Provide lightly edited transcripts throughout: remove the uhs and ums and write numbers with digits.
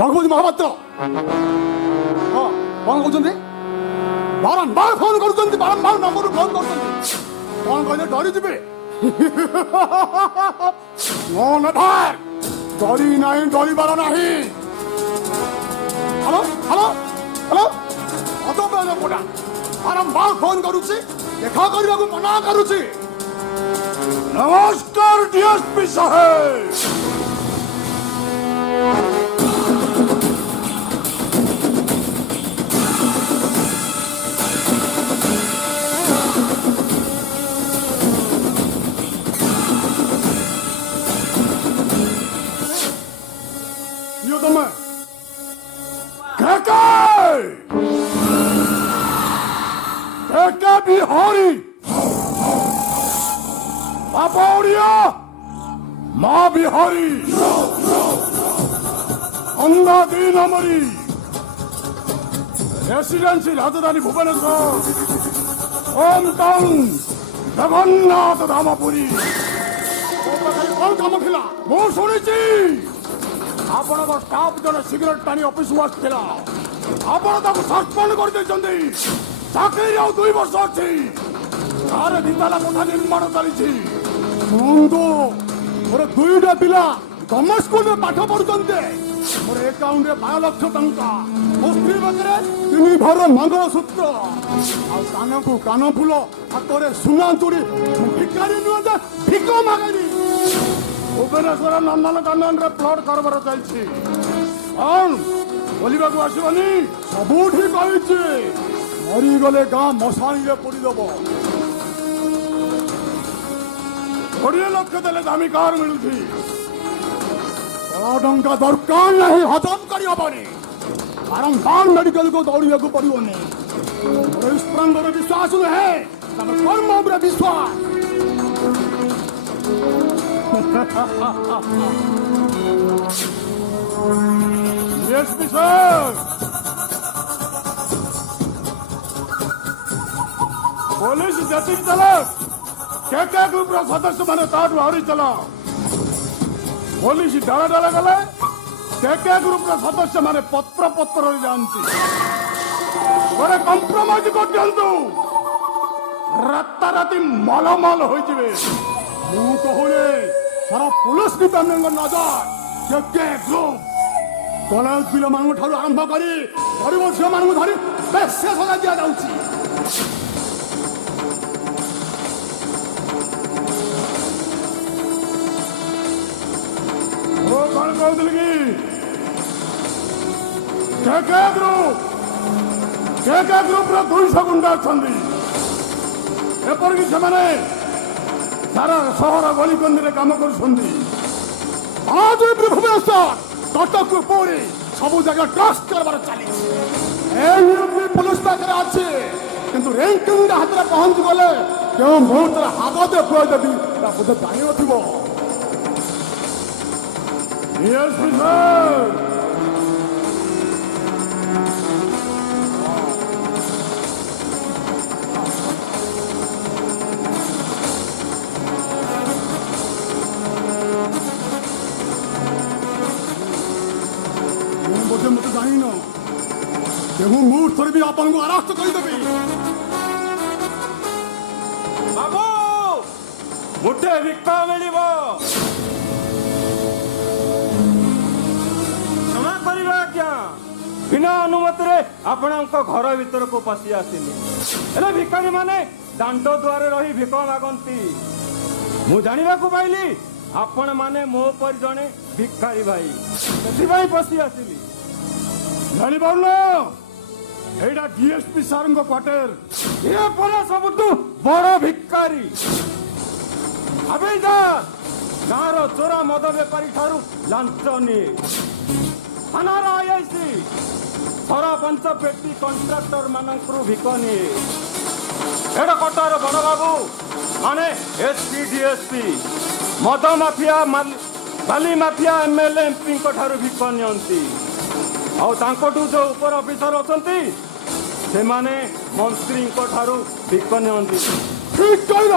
ରଘୁପତି ମହାପାତ୍ର ହଁ କ'ଣ କହୁଛନ୍ତି? ବାରମ୍ବାର ଫୋନ୍ କରୁଛନ୍ତି, ବାରମ୍ବାର ନମ୍ବରରୁ ଫୋନ୍ କରୁଛନ୍ତି। କ'ଣ କହିଲେ ଡରିଯିବେ? ନୋ ନେଭର, ଡରି ନାହିଁ, ଡରିବାର ନାହିଁ। ହ୍ୟାଲୋ ହ୍ୟାଲୋ ହ୍ୟାଲୋ ଅଦବ୍ୟ ଲୋକଟା ବାରମ୍ବାର ଫୋନ୍ କରୁଛି, ଦେଖା କରିବାକୁ ମନା କରୁଛି। ନମସ୍କାର ଡିଏସ୍ପି ସାହେବ। बिहारी बापा उड़िया माँ बिहारी अंधा दिन हमारी रेसिडेंसी राजधानी भुवनेश्वर होम टाउन जगन्नाथ धामपुरी कौन काम थिला मु शुणिची आपण स्टाफ जन सिगरेट टाणी ऑफिस को आसला आपण ताको सस्पेंड कर देछंती चाकरी आउ 2 वर्ष अच्छी तारे दिताला कोठा निर्माण चली मोर 2टा पिला गवर्नमेंट स्कूल में पाठ पढ़ुते मोर अकाउंट 12 लाख टंका मो स्त्री पाखे 3 भर मंगलसूत्र कान को कान फूल हाथ में सुना चूड़ी भिकारी नुह भिक मागनी भुवनेश्वर नंदनकानन रे प्लट करबार चलछि कौन बोलवा को आसबनी सबुठी कही मरीगले गाँ मशाणी पोड़ीदेव 20 लाख देले दामी कार मिलुची टंका दरकार नहीं हजम करी हबनी बारंबार मेडिकल को दौड़ा पड़ोनी इस प्रांगण विश्वास है कर्म उपरे विश्वास एसपी साहब पुलिस जति चला क्या ग्रुप सदस्य मैंने ताठू आहरी चला पुलिस डाला डाला गले क्या ग्रुप सदस्य मैंने पत्र पत्र जानती गोटे कंप्रोमाइज कर दिंतु राताराति मलमल हो कहूने सारा पुलिस डिपार्टमेंट नजर क्या ग्रुप कलेज पिला मान आरंभ कर गरीब झील मान धरी बेसे सजा दि जाऊँगी कौन कहते कि ग्रुप 200 गुंडा अच्छा एपरिक से सारा सहर गलिकंदी काम कर भुवनेश्वर कटक पुरी सब जगह ट्रस्ट करबार चली पुलिस पाखे अच्छे किंतु रैंकिंग हाथ में पहुंच गले क्यों मुहूर्त हाथ देखुदेवी बोधे जान डीएसपी साहब बोधे मत जान केहू मुहूर्त भी आपन को अरेस्ट करदेवी बाबू मुठे भिक्ष मिल बिना अनुमति रे आपण घर भीतर को पशि आसिली भिखारी माने दांड द्वार रही भिक मागंती मु जानिबा को पाइली आपण माने मो पर जणे भिखारी भाई से पशि आसिली जानी पाउन एटा डीएसपी सार क्वार्टर ये परा सबुठु बड़ भिखारी अबे जा गाँव चोरा मद बेपारी ठारू लांच निये थानार आईआईसी सरपंच पेटी कंट्राक्टर मानू भिक निये एटा कटार बड़ बाबू माने एसपी डीएसपी मद माफिया बाली माफिया एमएलए एमपी ठारू भिक नियंती आउटू जो ऊपर ऑफिसर अच्छा से माने मंत्री ठारू भिक नियंती ठीक कहल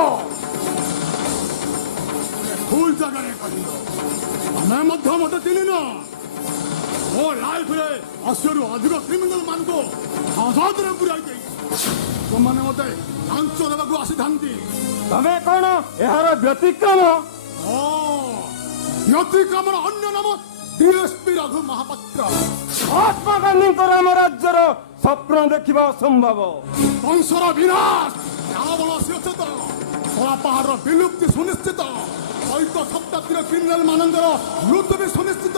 भूल जगह मैं मत चिन्ह न ମୋ ଲାଇଫରେ 80ରୁ ଅଧିକ କ୍ରିମିନାଲ ମାନଙ୍କୁ ଆଜାଦରେ ପୁରାଇ ଦେଇ ସେମାନେ ମତେ ଲାଞ୍ଚ ଦେବାକୁ ଆସିଥାନ୍ତି। ତମେ କଣ ଏହାର ବ୍ୟତିକ୍ରମ? ବ୍ୟତିକ୍ରମର ଅନ୍ୟ ନାମ ଡିଏସପି ରଘୁ ମହାପାତ୍ର। ମହାତ୍ମା ଗାନ୍ଧୀଙ୍କର ଆମ ରାଜ୍ୟର ସ୍ୱପ୍ନ ଦେଖିବା ଅସମ୍ଭବ। କଂସର ବିନାଶ, ରାବଣ ଶିରଚ୍ଛେଦ, କଳା ପାହାଡ଼ର ବିଲୁପ୍ତି ସୁନିଶ୍ଚିତ, ଚଳିତ ଶତାବ୍ଦୀର କ୍ରିମିନାଲ ମାନଙ୍କର ମୃତ୍ୟୁ ବି ସୁନିଶ୍ଚିତ।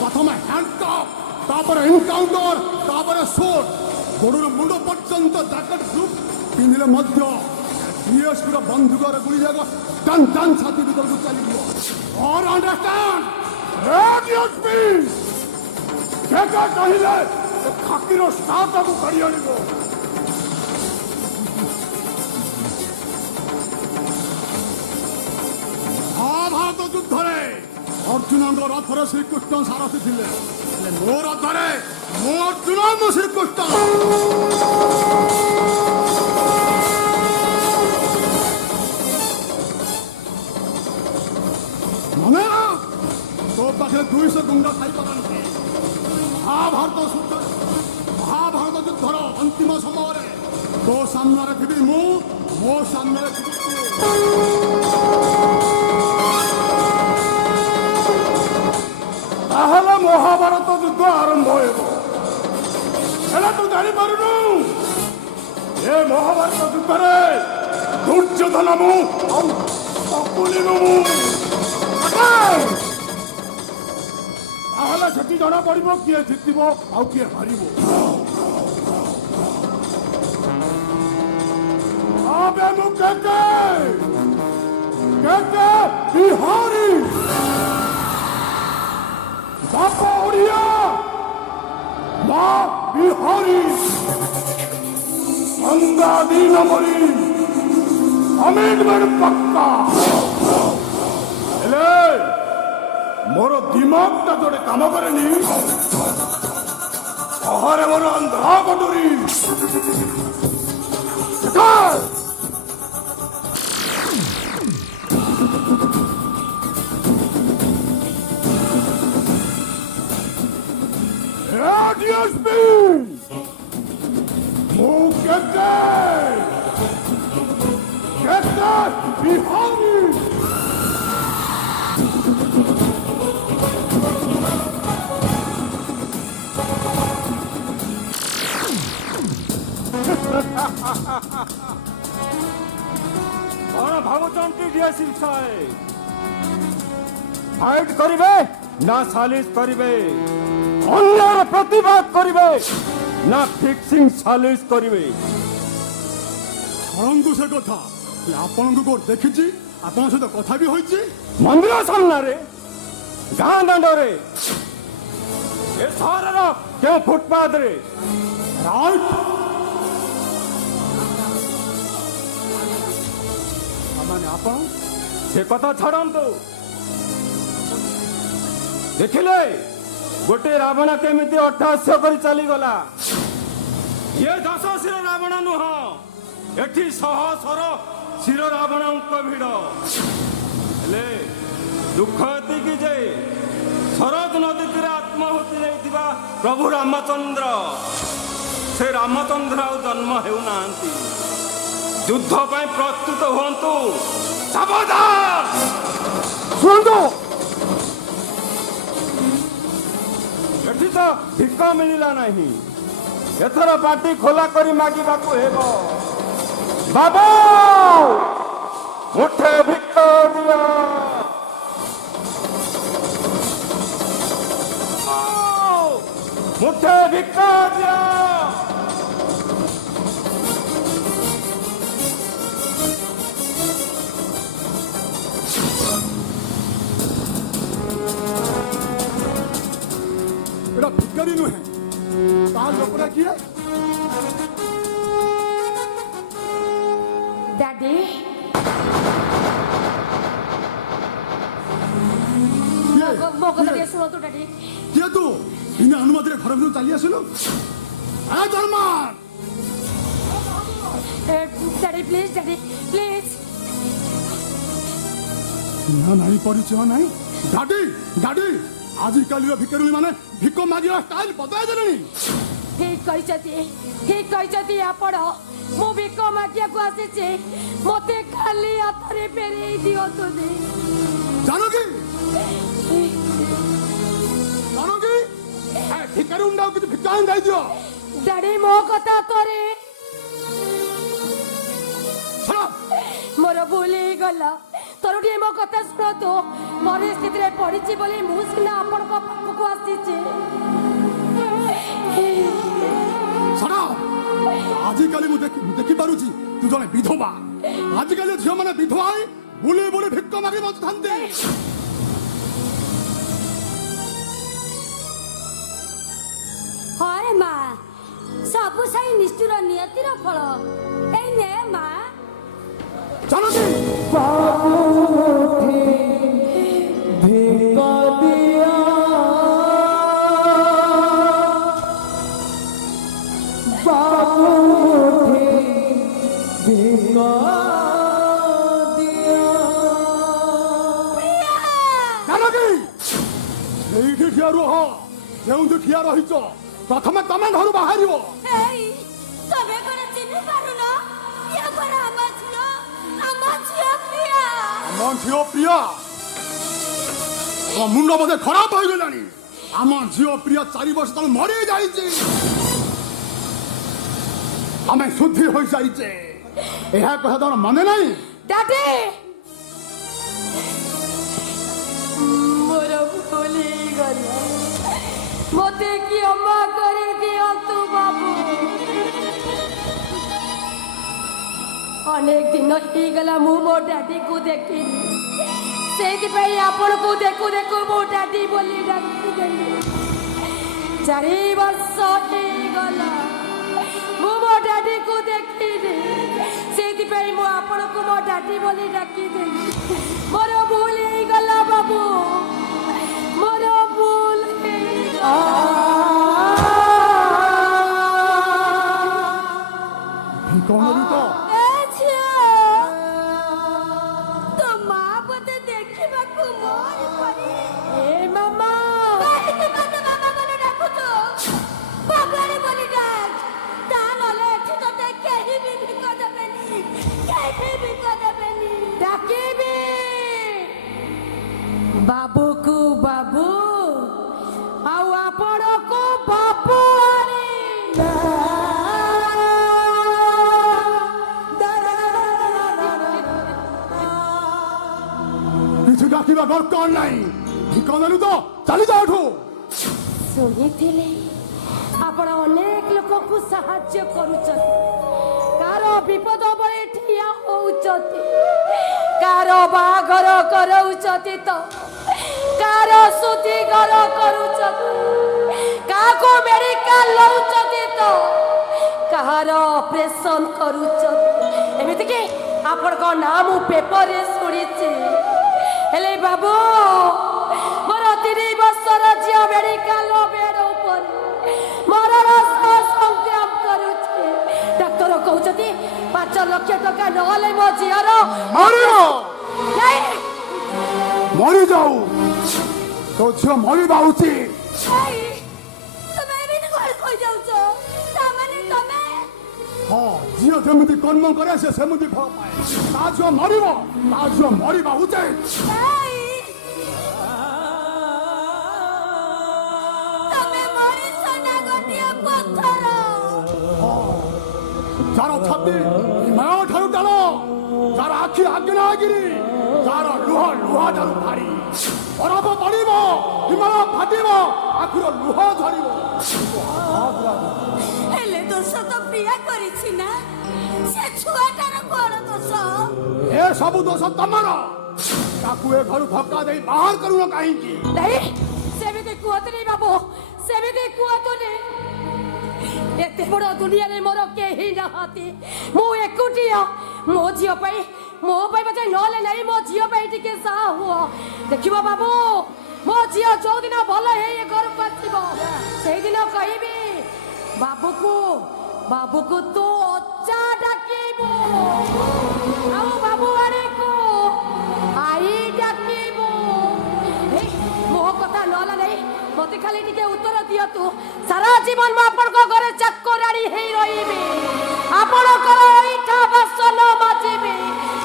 ପ୍ରଥମେ ହ୍ୟାଣ୍ଡକପ୍, ତାପରେ ଏନକାଉଣ୍ଟର, ତାପରେ ସୁଟ୍, ଗୋଡରୁ ମୁଣ୍ଡ ପର୍ଯ୍ୟନ୍ତ ଜ୍ୟାକେଟ ସୁଟ୍ ପିନ୍ଧିଲେ ମଧ୍ୟ ଡିଏସପିର ବନ୍ଧୁକର ଗୁଳି ଯାକ ଟନ୍ ଟନ୍ ଛାତି ଭିତରକୁ ଚାଲିଯିବ। ଅର୍ ଅଣ୍ଡରଷ୍ଟାଣ୍ଡ ଡିଏସପି କେକା କହିଲେ ଖାକିର ଷ୍ଟାଫକୁ କାଢି ଆଣିବ। ମହାଭାରତ ଯୁଦ୍ଧରେ ଅର୍ଜୁନଙ୍କ ରଥରେ ଶ୍ରୀକୃଷ୍ଣ ସାରଥୀ ଥିଲେ, ହେଲେ ମୋ ରଥରେ ମୋ ଅର୍ଜୁନ ମୁଁ ଶ୍ରୀକୃଷ୍ଣ। ମନେ ରଖ, ତୋ ପାଖରେ 200 ଗୁଣ୍ଡ ଥାଇପାରନ୍ତି। ମହାଭାରତ ଯୁଦ୍ଧର ଅନ୍ତିମ ସମୟରେ ତୋ ସାମ୍ନାରେ ଥିବି ମୁଁ, ମୋ ସାମ୍ନାରେ ଥିବି ତୁ। ତାହେଲେ ମହାଭାରତ ଯୁଦ୍ଧ ଆରମ୍ଭ ହେବ। ହେଲେ ତୁ ଜାଣିପାରୁନୁ, ଏ ମହାଭାରତ ଯୁଦ୍ଧରେ ଦୁର୍ଯ୍ୟୋଧନ ମୁଁ ଆଉ ଶକୁନି ମୁଁ। ତାହେଲେ ସେଠି ଜଣା ପଡିବ କିଏ ଜିତିବ ଆଉ କିଏ ହାରିବ। ଆବେ ମୁଁ କେକେ ବିହାରୀ, ବାପ ଓଡ଼ିଆ, ମା ବିହାରୀ, ଅଙ୍ଗା 2 ନମ୍ବରୀ, କମିଟମେଣ୍ଟ ପକ୍କା। ହେଲେ ମୋର ଦିମାଗଟା ଯୋଡ଼େ କାମ କରେନି। ସହରେ ମୋର ଅନ୍ଧା କଟୁରୀ। ଡିଏସପି ମୁଁ କେତେ ବିହାରୀ। କଣ ଭାବୁଛନ୍ତି ଡିଏସପି ସାହେବ? ফাইট করিবে না সালিশ করিবে, অন্যায়ের প্রতিবাদ করিবে না ফিক্সিং সালিশ করিবে? ଛାଡ଼ନ୍ତୁ ସେ କଥା। ଆପଣଙ୍କୁ କୋଉଠି ଦେଖିଛି, ଆପଣଙ୍କ ସହିତ କଥା ବି ହୋଇଛି। ମନ୍ଦିର ସାମ୍ନାରେ, ଗାଁ ଦାଣ୍ଡରେ, ଏ ସହରର କେଉଁ ଫୁଟପାଥରେ? ରାଇଟ୍। ମାନେ ଆପଣ ସେ କଥା ଛାଡ଼ନ୍ତୁ। ଦେଖିଲେ ଗୋଟେ ରାବଣ କେମିତି ଅଟ୍ଟହାସ୍ୟ କରି ଚାଲିଗଲା। ଇଏ 10 ଶିର ରାବଣ ନୁହଁ, ଏଠି 100 ଶିର ରାବଣଙ୍କ ଭିଡ଼। ହେଲେ ଦୁଃଖ ଏତିକି ଯେ ଶରଦ ନଦୀ ତୀରେ ଆତ୍ମାହୁତି ନେଇଥିବା ପ୍ରଭୁ ରାମଚନ୍ଦ୍ର, ସେ ରାମଚନ୍ଦ୍ର ଆଉ ଜନ୍ମ ହେଉନାହାନ୍ତି। ଯୁଦ୍ଧ ପାଇଁ ପ୍ରସ୍ତୁତ ହୁଅନ୍ତୁ। ସାବଧାନ! ଶୁଣନ୍ତୁ, ଏଠି ତ ଭିକ ମିଳିଲା ନାହିଁ, ଏଥର ପାଟି ଖୋଲା କରି ମାଗିବାକୁ ହେବ। ବାବୁ ମୁଠେ ଭିକ ଦିଅ। ମୁଠେ ଭିକ ଦିଅ। এটা ভিকারি নୁହେଁ, ତାର ଲୋକଟା କିଏ? Daddy, ମୋ କଥା ଟିକେ ଶୁଣନ୍ତୁ ଡାଡି। କିଏ ତୁ? ବିନା ଅନୁମତିରେ ଘର ଭିତରୁ ଚାଲି ଆସିଲୁ? German daddy please, daddy please. ଚିହ୍ନା ନାହିଁ, ପରିଚୟ ନାହିଁ। ଗାଡି ଗାଡି ଆଜିକାଲିର ଭିକାରୀ ମାନେ ଭିକ ମାଗିବା ଷ୍ଟାଇଲ ବଦଳାଇ ଦେଲେଣି। ଠିକ କହିଛନ୍ତି ଆପଣ। ମୁଁ ଭିକ ମାଗିବାକୁ ଆସିଛି, ମତେ ଖାଲି ହାତରେ ଫେରେଇ ଦିଅନ୍ତୁନି। ଜାନକୀ ଜାନକୀ ଭିକାରୀ ଉଣ୍ଡାକୁ କିଛି ଭିକା ହିଁ ଦେଇଦିଅ। ଡାଡି ମୋ କଥା ଥରେ ଶୁଣ ମୋର ଭୁଲ ହେଇଗଲା। ତୋର ଟିକେ ମୋ କଥା ଶୁଣନ୍ତୁ। ପରିସ୍ଥିତିରେ ପଡିଛି ବୋଲି ମୁଁ ସିନା ଆପଣଙ୍କ ପାଖକୁ ଆସିଛି। ଶୁଣ ଆଜିକାଲି ମୁଁ ଦେଖିପାରୁଛି ତୁ ଜଣେ ବିଧବା। ଆଜିକାଲି ଝିଅମାନେ ବିଧବା ହେଇ ବୁଲି ବୁଲି ଭିକ ମାଗି ବଞ୍ଚୁଥାନ୍ତି। ହଏ ମା, ସବୁ ସେଇ ନିଷ୍ଠୁର ନିୟତିର ଫଳ। ଏଇ ନେ ମା। ଜାନକୀ ଜାନକୀ ଏଇଠି ଠିଆ ରୁହ। ଯେଉଁଠି ଠିଆ ରହିଛ ପ୍ରଥମେ ତମେ ଘରୁ ବାହାରିବ। ଏଇ ତମେ କଣ ଚିହ୍ନି ପାରୁନ? ଇଏ ପରା ଆମ ଝିଅ ପ୍ରିୟା। ଆମ ଝିଅ ପ୍ରିୟା ତମ ମୁଣ୍ଡ ବୋଧେ ଖରାପ ହୋଇଗଲାଣି। ଆମ ଝିଅ ପ୍ରିୟା 4 ବର୍ଷ ତଳେ ମରି ଯାଇଛି। ଆମେ ଶୁଦ୍ଧି ହୋଇସାରିଛେ। ଏହା କଥା ତମର ମନେ ନାହିଁ? ଡାଡି ମୋର ଭୁଲ ହେଇଗଲା, ମତେ କ୍ଷମା କରିଦିଅନ୍ତୁ ବାବୁ। ଅନେକ ଦିନ ହେଇଗଲା ମୁଁ ମୋ ଡାଡିକୁ ଦେଖିନି, ସେଇଥିପାଇଁ ଆପଣଙ୍କୁ ଦେଖୁ ଦେଖୁ ମୋ ଡାଡି ବୋଲି ଡାକିଦେଲି। 4 ବର୍ଷ ହେଇଗଲା ମୁଁ ମୋ ଡାଡିକୁ ଦେଖିନି, ସେଇଥିପାଇଁ ମୁଁ ଆପଣଙ୍କୁ ମୋ ଡାଡି ବୋଲି ଡାକିଦେଲି। ମୋର ଭୁଲ ହେଇଗଲା ବାବୁ, ମୋର ଭୁଲ ହେଇଗଲା। କଣ ତ ଏ ଝିଅ, ତୋ ମା ବୋଧେ ଦେଖିବାକୁ ମୋର ପରି। ଏ ମାମା, କାହିଁକି ମତେ ମାମା ବୋଲି ଡାକୁଛୁ? ଭଗବାନ ବୋଲି ଡାକ। ତା ନହେଲେ ଏଠି ତତେ କେହି ବି ଭିକ ଦେବେନି, କେହି ଭିକ ଦେବେନି। ଡାକିବି ବାବୁକୁ ବାବୁ, ଆଉ ଆପଣଙ୍କୁ ବାବୁ ଆଣି। କିଛି ଡାକିବା ଦରକାର ନାହିଁ। ଭିକ ନେଲୁ ତ ଚାଲି ଯାଅ ଏଠୁ। ଶୁଣିଥିଲେ ଆପଣ ଅନେକ ଲୋକଙ୍କୁ ସାହାଯ୍ୟ କରୁଛନ୍ତି, କାହାର ବିପଦ ବେଳେ ଠିଆ ହଉଛନ୍ତି, କାହାର ବାହାଘର କରାଉଛନ୍ତି, ତ କାହାର ଶୁଦ୍ଧିଘର କରୁଛନ୍ତି, କାହାକୁ ମେଡିକାଲ ନଉଛନ୍ତି, ତ କାହାର ଅପରେସନ କରୁଛନ୍ତି। ଏମିତିକି ଆପଣଙ୍କ ନାଁ ମୁଁ ପେପରରେ ଶୁଣିଛି। ହେଲେ ବାବୁ, ମୋର 3 ବର୍ଷର ଝିଅ ମେଡିକାଲ ବେଡ ଉପରେ ମରଣ ସହ ସଂଗ୍ରାମ କରୁଛି। ଡାକ୍ତର କହୁଛନ୍ତି 5 ଲକ୍ଷ ଟଙ୍କା ନହେଲେ ମୋ ଝିଅର ମରିବ। ନାଇଁ। ମରିଯାଉ, ତୋ ଝିଅ ମରିବା ଉଚିତ। ଏଇ, ତମେ ଏମିତି କଣ କହିଯାଉଛ? ତାମାନେ ତମେ ହଁ, ଝିଅ ଯେମିତି କର୍ମ କରେ ସେ ସେମିତି ଫଳ ପାଏ। ତା ଝିଅ ମରିବ, ତା ଝିଅ ମରିବା ଉଚିତ। ଏଇ, ତମେ ମଣିଷ ନା ଗୋଟିଏ ପଥର? ଯାର ଛାତି ହିମାଳୟ ଠାରୁ ଟାଣ, ଯାର ଆଖି ଆଗ୍ନେୟଗିରି, ଯାର ଲୁହ ଠାରୁ ଭାରି। ବରଫ ପଡ଼ିବ, ହିମାଳୟ ଫାଟିବ, ଆଖିର ଲୁହ ଝରିବ। ହେଲେ ଦୋଷ ତ ପ୍ରିୟା କରିଛି ନା? ସେ ଛୁଆଟାର କଣ ଦୋଷ? ଏ ସବୁ ଦୋଷ ତମର। ତାକୁ ଏ ଘରୁ ଧକ୍କା ଦେଇ ବାହାର କରୁନ କାହିଁକି? ନାଇଁ, ସେମିତି କୁହନ୍ତୁନି ବାବୁ, ସେମିତି କୁହନ୍ତୁନି। ଏତେ ବଡ଼ ଦୁନିଆରେ ମୋର କେହି ନାହାନ୍ତି, ମୁଁ ଏକୁଟିଆ। ମୋ ଝିଅ ପାଇଁ, ମୋ ପାଇଁ ମତେ ନହେଲେ ନାଇଁ, ମୋ ଝିଅ ପାଇଁ ଟିକେ ସାହା ହୁଅ। ଦେଖିବ ବାବୁ, ମୋ ଝିଅ ଯୋଉଦିନ ଭଲ ହେଇ ଘରକୁ ଆସିବ, ସେଇଦିନ କହିବି ବାବୁକୁ ତୁ ଅଚା ଡାକିବୁ, ଆଉ ବାବୁ ଆଣିକୁ ଆଇ ଡାକିବୁ। ମୋ କଥା ନହେଲା ନାଇଁ, মতে খালি টিকে উত্তর দিয়তু সারা জীবন মু আপনক ঘরে চাকরানি হেই রহিবি আপনকৰ ইটা বাসন মাজিবি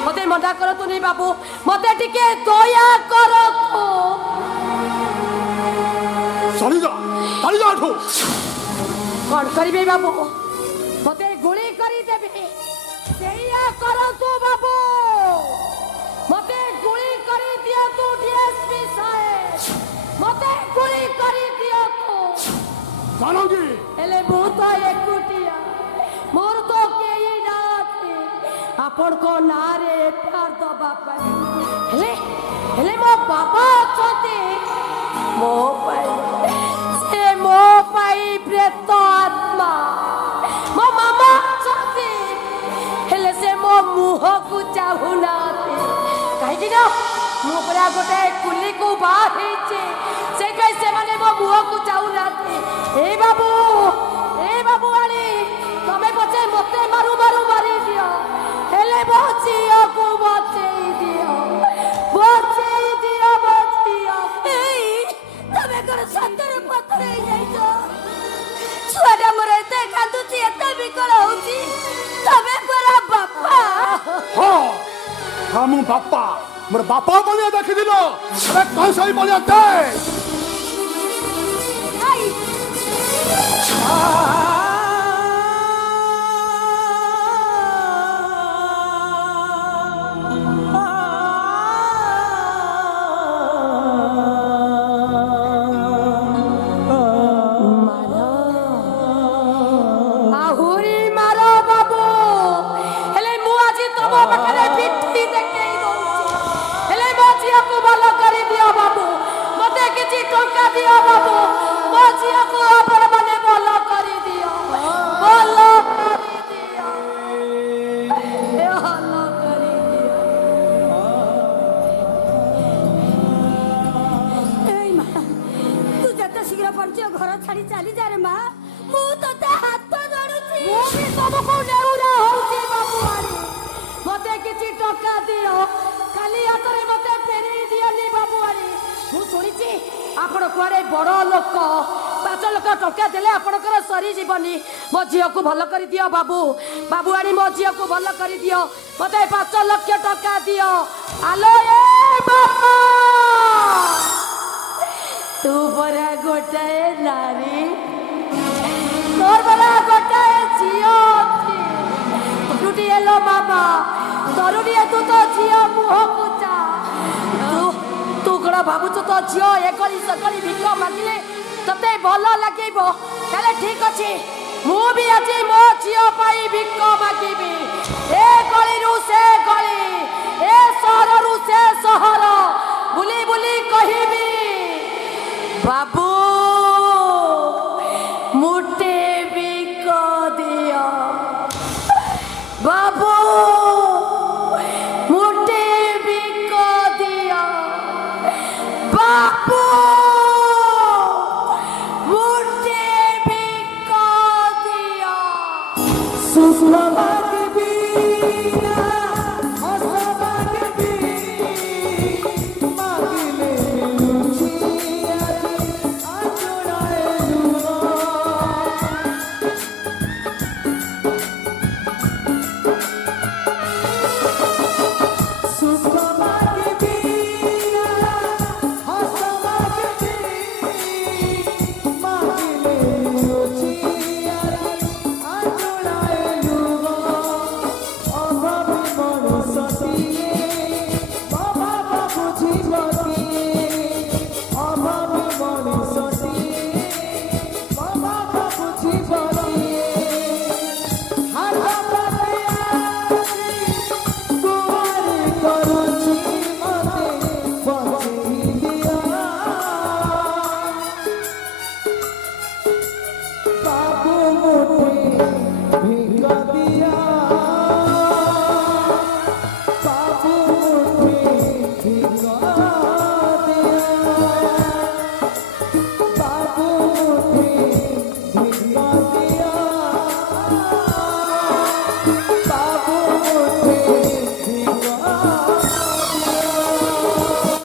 মতে মনা করতু নি বাবু মতে টিকে দয়া করতু চালি যা এঠু কোন করিবে বাবু মতে গুলি করি দেবে সেইয়া করতু বাবু মতে গুলি করি দিয়তু ডিএসপি সাহেব মতে গুলি করি দিয়তু জানঙ্গি ହେଲେ ମୁଁ ତ ଏକୁଟିଆ ମୋର ତ କେହି ନାହାନ୍ତି ଆପଣଙ୍କ ନାଁରେ ଏଫଆଇଆର ଦବା ପାଇଁ ହେଲେ ହେଲେ ମୋ ବାବା ଅଛନ୍ତି ମୋ ପାଇଁ ପ୍ରେତ ଆତ୍ମା ମୋ ମାମା ଅଛନ୍ତି ହେଲେ ସେ ମୋ ମୁହଁକୁ ଚାହୁଁନାହାନ୍ତି କାହିଁକି ନା ମୁଁ ପୁରା ଗୋଟେ କୁଲିକୁ ବାହା ହେଇଛି ସେଇଥିପାଇଁ ସେମାନେ ମୋ ମୁହଁକୁ ଚାହୁଁନାହାନ୍ତି ଏ ବାବୁ ଆଣି ତମେ ପଛେ ମତେ ମାରୁ ମାରୁ ମାରି ଦିଅ ହେଲେ ମୋ ଝିଅକୁ ବଞ୍ଚେଇ ଦିଅ ବଞ୍ଚେଇ ଦିଅ ମୋ ଝିଅ ତମେ କଣ ସତରେ ପଥର ହେଇଯାଇଛ ଛୁଆଟା ମୋର ଏତେ କାନ୍ଦୁଛି ଏତେ ବିକଳ ହଉଛି ତମେ ପରା ବାପା ହଁ ମୁଁ ବାପା ମୋର ବାପା ବଳିଆ ଦେଖିଥିଲ ଏବେ କଂସାଇ ବଳିଆ ଦେ ଆହୁରି ମାର ବାବୁ ହେଲେ ମୁଁ ଆଜି ତମ ପାଖରେ ପିଠି ଦେଖେଇ ଦଉଛି ହେଲେ ମୋ ଝିଅକୁ ଭଲ କରିଦିଅ ବାବୁ ମତେ କିଛି ଟଙ୍କା ଦିଅ ବାବୁ ମୋ ଝିଅକୁ ଆପଣ ମାନେ ଭଲ କରିଦିଅ ଭଲ କରିଦିଅ ଭଲ କରିଦିଅ এই মা তু যেতে শীঘ্র পারছ ঘর ছাড়ি চালি যা রে মা মু তোতে হাত ধরুছি ମୁଁ ବି ତମକୁ ନେଉରା ହଉଛି ବାବୁ ଆଣି ମତେ କିଛି ଟଙ୍କା ଦିଅ କାଲି ହାତରେ ମତେ ଫେରେଇ ଦିଅନି ବାବୁ ଆଣି ମୁଁ ଶୁଣିଛି ଆପଣ କୁଆଡେ ବଡ ଲୋକ 5 ଲକ୍ଷ ଟଙ୍କା ଦେଲେ ଆପଣଙ୍କର ସରିଯିବନି ମୋ ଝିଅକୁ ଭଲ କରିଦିଅ ବାବୁ ବାବୁ ଆଣି ମୋ ଝିଅକୁ ଭଲ କରିଦିଅ ମତେ 5 ଲକ୍ଷ ଟଙ୍କା ଦିଅ ଆଲୋ ଏ ବାପା ତୁ ପରା ଗୋଟାଏ ନାରୀ তোর বেলা গোটাଏ ঝিଅ ଅଛି ତରୁଟିଏ ଲୋ ବାବା ତରୁଟିଏ ତୁ ତ ଝିଅ ମୁହଁକୁ ଚା ତୁ କଣ ଭାବୁଛୁ ତ ଝିଅ ଏକଳି ସକଳି ଭିକ ମାଗିଲେ ତତେ ଭଲ ଲାଗିବ ତାହେଲେ ଠିକ ଅଛି ମୁଁ ବି ଆଜି ମୋ ଝିଅ ପାଇଁ ଭିକ ମାଗିବି ଏ ଗଳିରୁ ସେ ଗଳି ଏ ସହରରୁ ସେ ସହର ବୁଲି ବୁଲି କହିବି ବାବୁ मुटे बिक दिया बाबू मुटे बिक दिया बाबू मुटे बिक दिया सुषमा